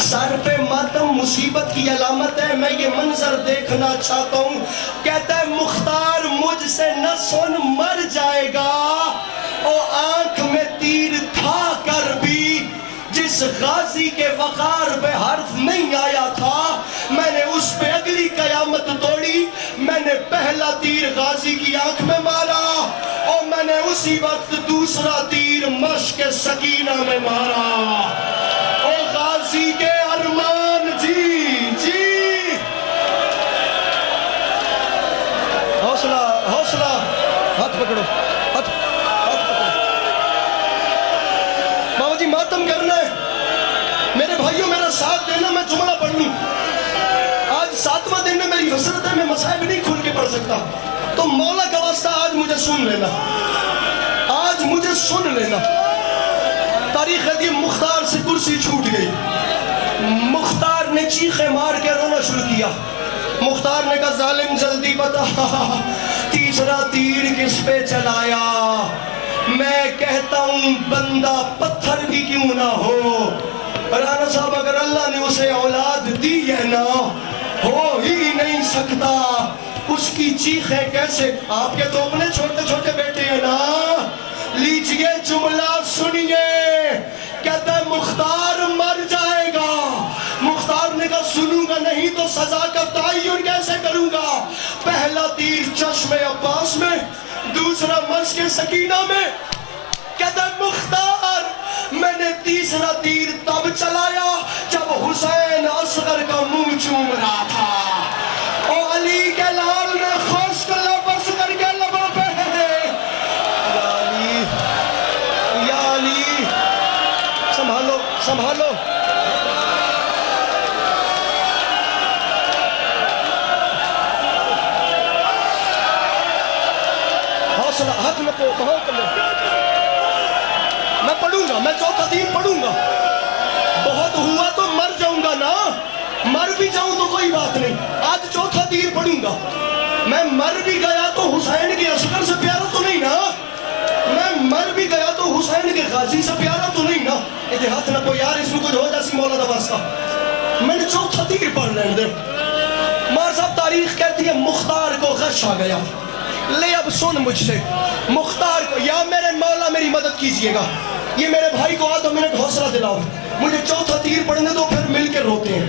سر پہ ماتم مصیبت کی علامت ہے. میں یہ منظر دیکھنا چاہتا ہوں. کہتا ہے مختار مجھ سے نہ سن مر جائے گا. اور آنکھ میں تیر تھا کر بھی جس غازی کے وقار پہ حرف نہیں آیا تھا میں نے اس پہ اگلی قیامت توڑی. میں نے پہلا تیر غازی کی آنکھ میں مارا اور میں نے اسی وقت دوسرا تیر مشک سکینہ میں مارا. اور غازی کے ارمان جی حوصلہ حوصلہ. ہاتھ پکڑو، ہاتھ پکڑو. بابا جی ماتم کرنا ہے میرے بھائیوں، میرا ساتھ دینا. میں جملہ پڑھ لوں. آج 7واں دن میں میری حسرت ہے، میں مصائب نہیں کھل کے پڑھ سکتا. تو مولا کا واسطہ آج مجھے سن لینا، آج مجھے سن لینا. تاریخ ہے مختار سے کرسی چھوٹ گئی. مختار نے چیخیں مار کے رونا شروع کیا. مختار نے کہا ظالم جلدی بتا تیسرا تیر کس پہ چلایا. میں کہتا ہوں بندہ پتھر بھی کیوں نہ ہو. رانا صاحب اگر اللہ نے اسے اولاد دی ہے نا ہو ہی نہیں سکتا. اس کی چیخیں کیسے. آپ کے تو اپنے چھوٹے چھوٹے بیٹے ہیں نا. لیجئے جملہ سنیے. کہتا ہے مختار مر جائے گا. مختار نے کہا سنوں گا نہیں تو سزا کا تعین کیسے کروں گا. پہلا تیر چشم عباس میں, دوسرا مشک سکینہ میں. کہتا ہے مختار میں نے تیسرا تیر تب چلایا جب حسین اصغر کا منہ چوم رہا تھا. اور علی کے لال نے خشک لب اصغر کے لبوں پہ یا علی سنبھالو سنبھالو. حوصلہ حق میں کو بہت میں پڑھوں گا. میں چوتھا تیر پڑھوں گا. بہت ہوا تو مر جاؤں گا نا. مر بھی جاؤں تو کوئی بات نہیں. آج چوتھا تیر پڑھوں گا. میں مر بھی گیا تو حسین کے اصغر سے پیارا تو نہیں نا. میں مر بھی گیا تو حسین کے غازی سے پیارا تو نہیں نا. اتحاد نہ کو یار اس میں کچھ ہو جیسی مولا دا واسطہ. میں نے چوتھا تیر پڑھ لیں دے. مار صاحب تاریخ کہتی ہے مختار کو غش آ گیا. لے اب سن مجھ سے مختار کو. یا میرے مولا میری مدد کیجئے گا. یہ میرے بھائی کو آدھا منٹ حوصلہ دلاؤ. مجھے چوتھا تیر پڑھنے دو پھر مل کے روتے ہیں.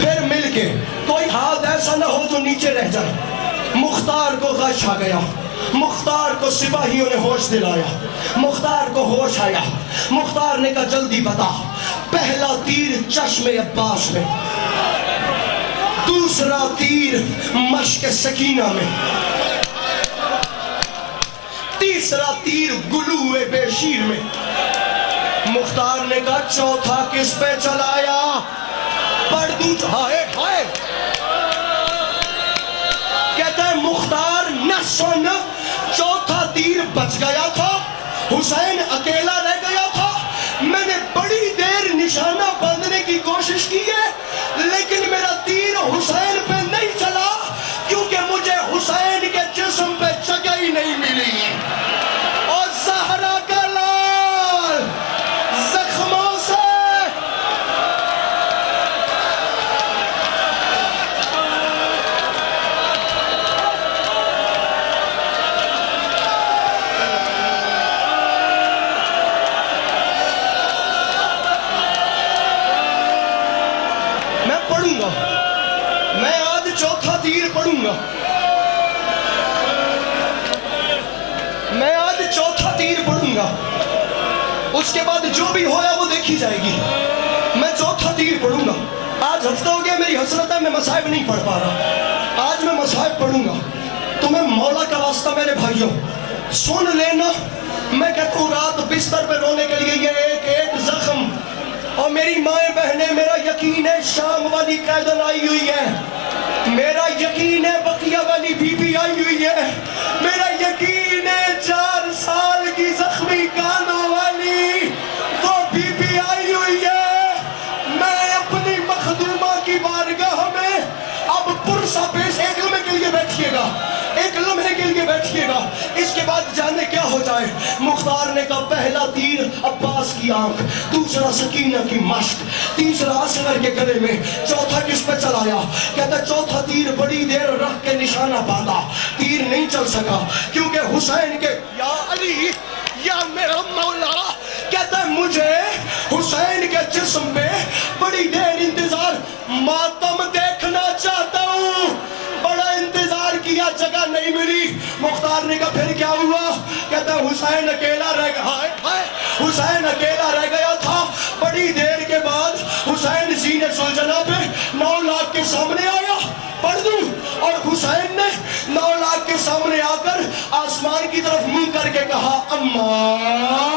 پھر مل کے کوئی ہاتھ ایسا نہ ہو جو نیچے رہ جائے. مختار کو غش آ گیا. مختار کو سپاہیوں نے ہوش دلایا. مختار کو ہوش آیا. مختار نے کہا جلدی بتا پہلا تیر چشم عباس میں, دوسرا تیر مشک سکینہ میں, تیسرا تیر گلوے بیشیر میں. مختار نے کہا چوتھا کس پہ چلایا. پڑھ دوں ہائے ہائے. کہتا ہے مختار نہ سن چوتھا تیر بچ گیا تھا. حسین اکیلا رہ گیا تھا. میں نے بڑی دیر نشانہ باندھنے کی کوشش کی ہے لیکن میرا تیر حسین پہ نہیں چلا کیونکہ مجھے حسین کے جسم پہ جگہ ہی نہیں ملی. اور زہرا کا لال زخموں سے میں پڑھوں گا. میں آج چوتھا تیر پڑھوں گا. میں آج چوتھا تیر پڑھوں گا. اس کے بعد جو بھی ہویا وہ دیکھی جائے گی. میں چوتھا تیر پڑھوں گا. آج ہفتہ ہو گیا میری حسرت ہے میں مصائب نہیں پڑھ پا رہا. آج میں مصائب پڑھوں گا. تمہیں مولا کا واسطہ میرے بھائیوں سن لینا. میں کہتا ہوں رات بستر پہ رونے کے لیے یہ ایک ایک زخم. اور میری مائیں بہنیں میرا یقین ہے شام والی قیدن آئی ہوئی ہے. میرا یقین ہے بقیہ والی بی بی آئی ہوئی ہے. میرا یقین ہے 4 سال کی زخمی کانوں والی وہ بی بی آئی ہوئی ہے. میں اپنی مخدومہ کی بارگاہ میں اب پرسہ پیش. ایک لمحے کے لیے بیٹھیے گا. ایک لمحے کے لیے بیٹھیے گا. اس کے بعد جانے کیا ہو جائے. مختار نے کہا پہلا تیر عباس کی آنکھ, دوسرا سکینہ کی مشک, تیسرا اصغر کے گلے میں, چوتھا کس پہ چلایا. کہتا چوتھا تیر بڑی دیر رکھ کے نشانہ باندھا. تیر نہیں چل سکا کیونکہ حسین کے یا علی یا میرا مولا. کہتا ہے مجھے حسین کے جسم پہ بڑی دیر انتظار. ماتم دیکھنا چاہتا ہوں. بڑا انتظار کیا جگہ نہیں ملی. مختار نے کہا پھر کیا ہوا. کہتا ہے حسین اکیلا رہ گیا. حسین اکیلا رہ گیا تھا. بڑی دیر کے بعد حسین سینے سلجنا پہ 9 لاکھ کے سامنے آیا. پڑھ دوں. اور حسین نے 9 لاکھ کے سامنے آ کر آسمان کی طرف منہ کر کے کہا اماں